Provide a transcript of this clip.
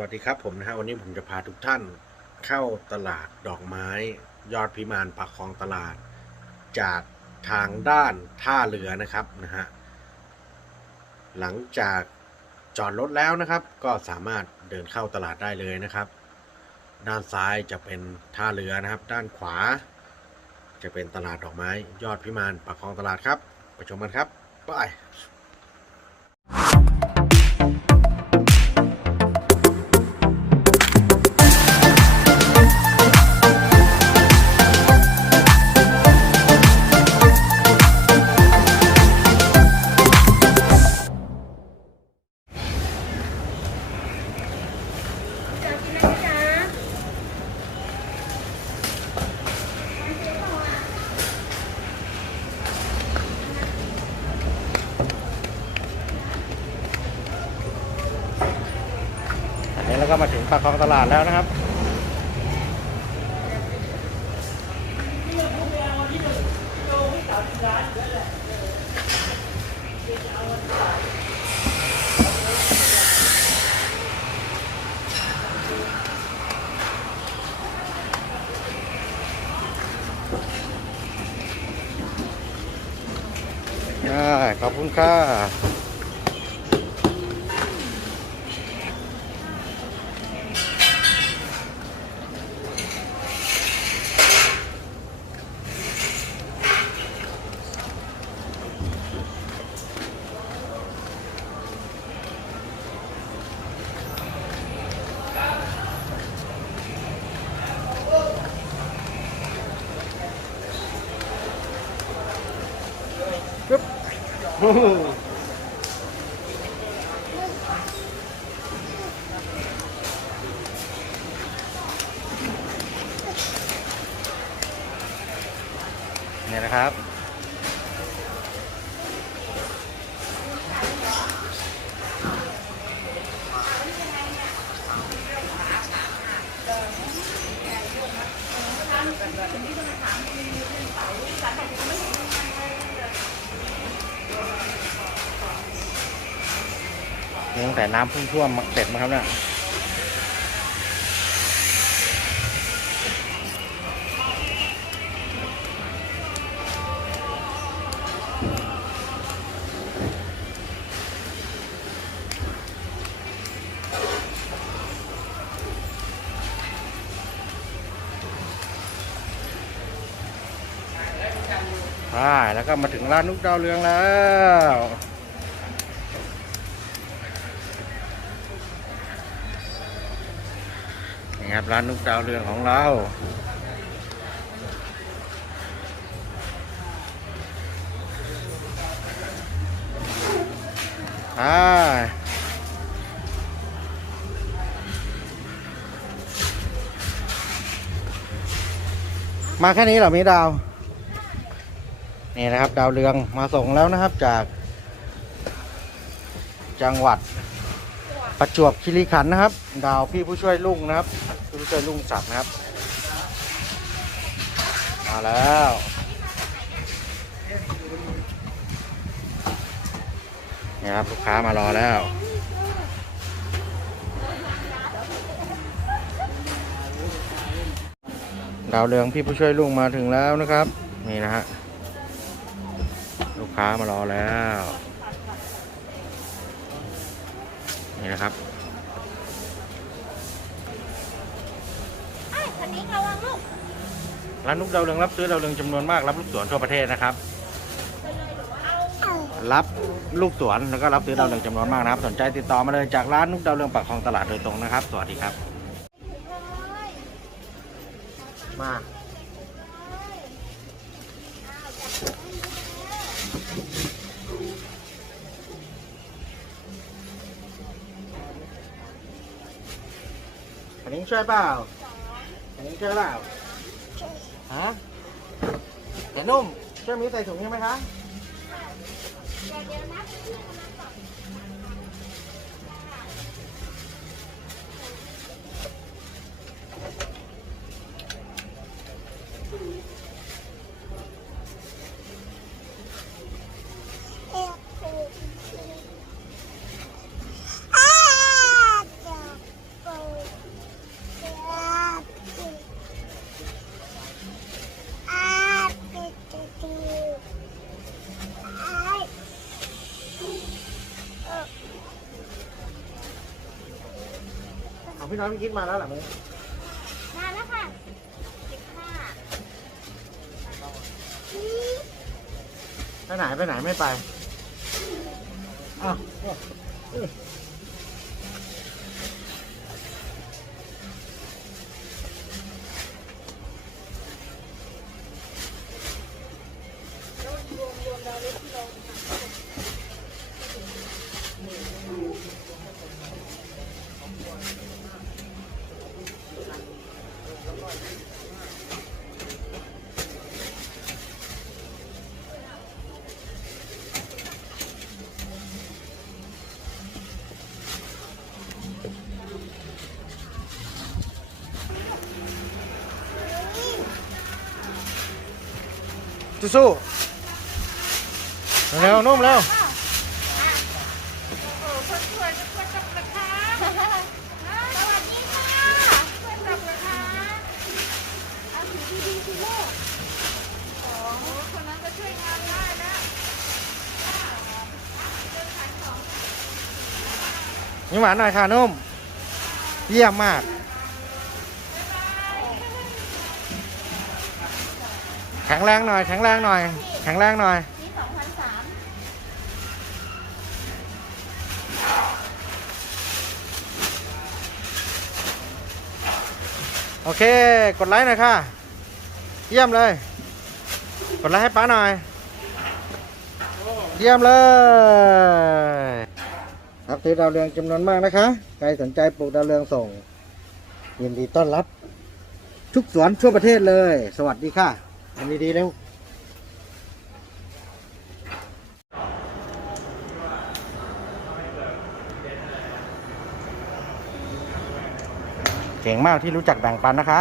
วัสดีครับผมนะฮะวันนี้ผมจะพาทุกท่านเข้าตลาดดอกไม้ ยอดพิมานปากคลองตลาด จากทางด้านท่าเรือนะครับนะฮะหลังจากจอดรถแล้วนะครับ ก็สามารถเดินเข้าตลาดได้เลยนะครับ ด้านซ้ายจะเป็นท่าเรือนะครับ ด้านขวา จะเป็นตลาดดอกไม้ ยอดพิมานปากคลองตลาดครับไปชมกันครับไป นนี้เราก็มาถึงปากคลองตลาดแล้วนะครับ ขอบคุณค่ะ Oh. ตั้งแต่น้ำพิ่งท่วมเสร็จมาครับเนี่ยใช่แล้วก็มาถึงร้านนุกดาวเรืองแล้ว นี่ครับร้านนุกดาวเรืองของเราอ่ามาแค่นี้เหรอมีดาว นี่นะครับ ดาวเรืองมาส่งแล้วนะครับจาก จังหวัดประจวบคีรีขันธ์นะครับ ดาวพี่ผู้ช่วยลุงนะครับ พี่ผู้ช่วยลุงศักดิ์นะครับ มาแล้วนี่ครับลูกค้ามารอแล้วดาวเรืองพี่ผู้ช่วยลุงมาถึงแล้วนะครับ นี่นะฮะลูกค้ามารอแล้ว นี่นะครับ ไอ้คั นนี้ระวังลูกร้านนุกดาวเรืองรับซื้อดาวเรืองจำนวนมากรับลูกสวนทั่วประเทศนะครับ รับลูกสวนแล้วก็รับซื้อดาวเรืองจำนวนมากนะครับ สนใจติดต่อมาเลยจากร้านนุกดาวเรืองปากคลองตลาดโดยตรงนะครับ สวัสดีครับ มาอันนี้ช่วยเปล่า อันหรือเปล่าฮะแต่นุ่มช่วยมีใส่ถุงใช่ไหมคะ เดี๋ยวนะ พี่น้อยไม่คิดมาแล้วเหรอมึงมาแล้วค่ะสิบห้าไปไหนไปไหนไม่ไปอ้าว สู้ๆเร็วนุ่มเร็ว โอ้คนสวยทุกคนจับราคาสวัสดีค่ะทุกคนจับราคา เอาถือดีๆสิลูกโอ้โหคนนั้นก็ช่วยงานได้แล้วยิ้มหวานหน่อยค่ะนุ่ม เยี่ยมมาก แข็งแรงหน่อย แข็งแรงหน่อย แข็งแรงหน่อย นี่สองพันสามโอเค กดไลค์หน่อยค่ะ เยี่ยมเลย กดไลค์ให้ป้าหน่อย เยี่ยมเลย ครับซื้อดาวเรืองจำนวนมากนะคะ ใครสนใจปลูกดาวเรืองส่ง ยินดีต้อนรับ ทุกสวนทั่วประเทศเลย สวัสดีค่ะ ทำดีๆเร็วเก่งมากที่รู้จักแบ่งปันนะคะ